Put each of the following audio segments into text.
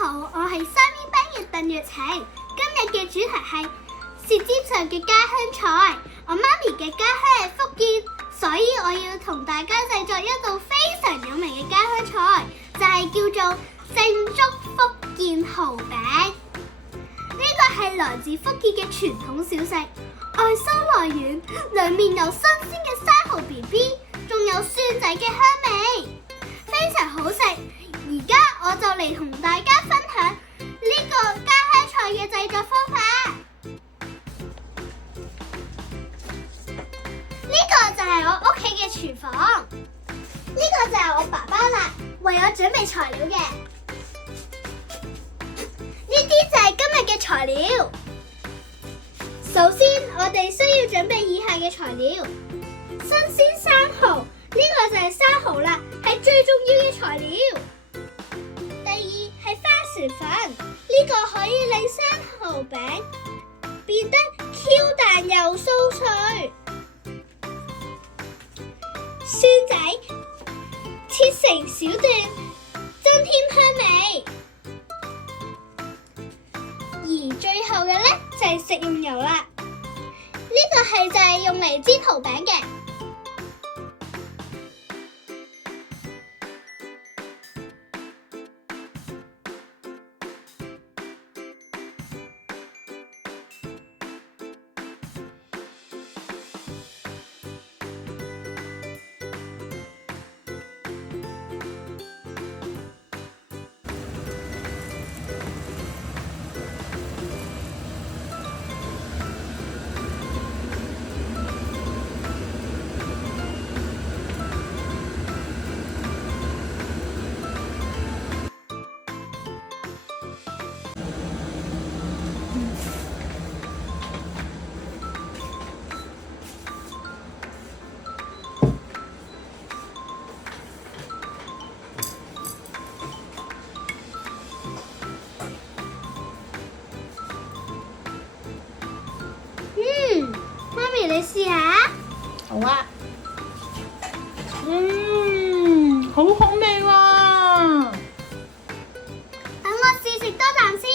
好，我係3年班嘅鄧若晴。今日嘅主題係舌尖上嘅家鄉菜。我媽咪嘅家鄉係福建，所以我要同大家製作一道非常有名嘅家鄉菜，就係叫做正宗福建蠔餅。呢個係來自福建嘅傳統小食，外酥內軟，裡面有新鮮嘅生蠔 BB， 仲有蒜仔嘅香味，非常好食。而家我就嚟同大家分享呢個家鄉菜嘅製作方法。呢個就係我屋企嘅廚房，呢個就係我爸爸啦，為我準備材料嘅。呢啲就係今日嘅材料。首先，我哋需要準備以下嘅材料：新鮮生蠔，呢個就係生蠔啦，係最重要嘅材料。第二係花薯粉，呢個可以令生蠔餅變得 Q 彈又酥脆。蒜仔切成小段，增添香味。而最後嘅呢，就係食用油啦，呢個就係用嚟煎蠔餅嘅。你試下。好啊。好好味喎。等我試食多啖先。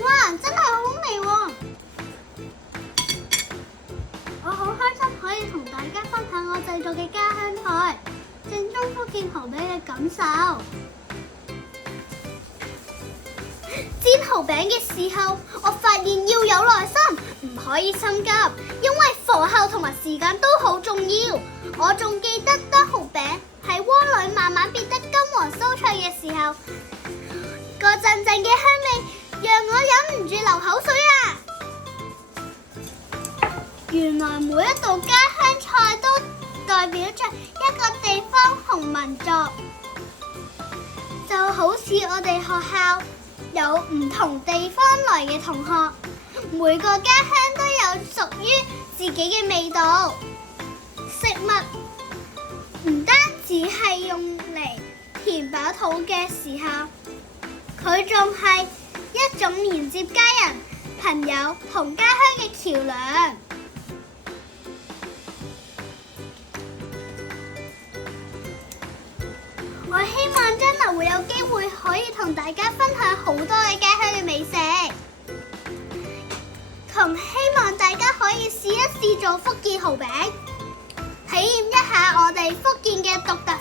哇，真係好好味喎！我好開心可以同大家分享我製作嘅家鄉菜，正宗福建蠔餅嘅感受。煎蠔餅嘅時候，我發現要有耐心，唔可以心急，因為火候同埋時間都好重要。我仲記得當蠔餅喺鍋裏慢慢變得金黃酥脆嘅時候，嗰陣陣嘅香味讓我忍唔住流口水啊！原來每一道家鄉菜都代表着一個地方同民族，就好似我哋學校有唔同地方來嘅同學，每個家鄉都有屬於自己嘅味道。食物唔單止係用嚟填飽肚嘅時候，佢仲係一種連接家人、朋友同家鄉嘅橋樑。我希望將來會有機會可以同大家分享好多嘅家鄉嘅美食，同希望大家可以試一試做福建蠔餅，體驗一下我哋福建嘅獨特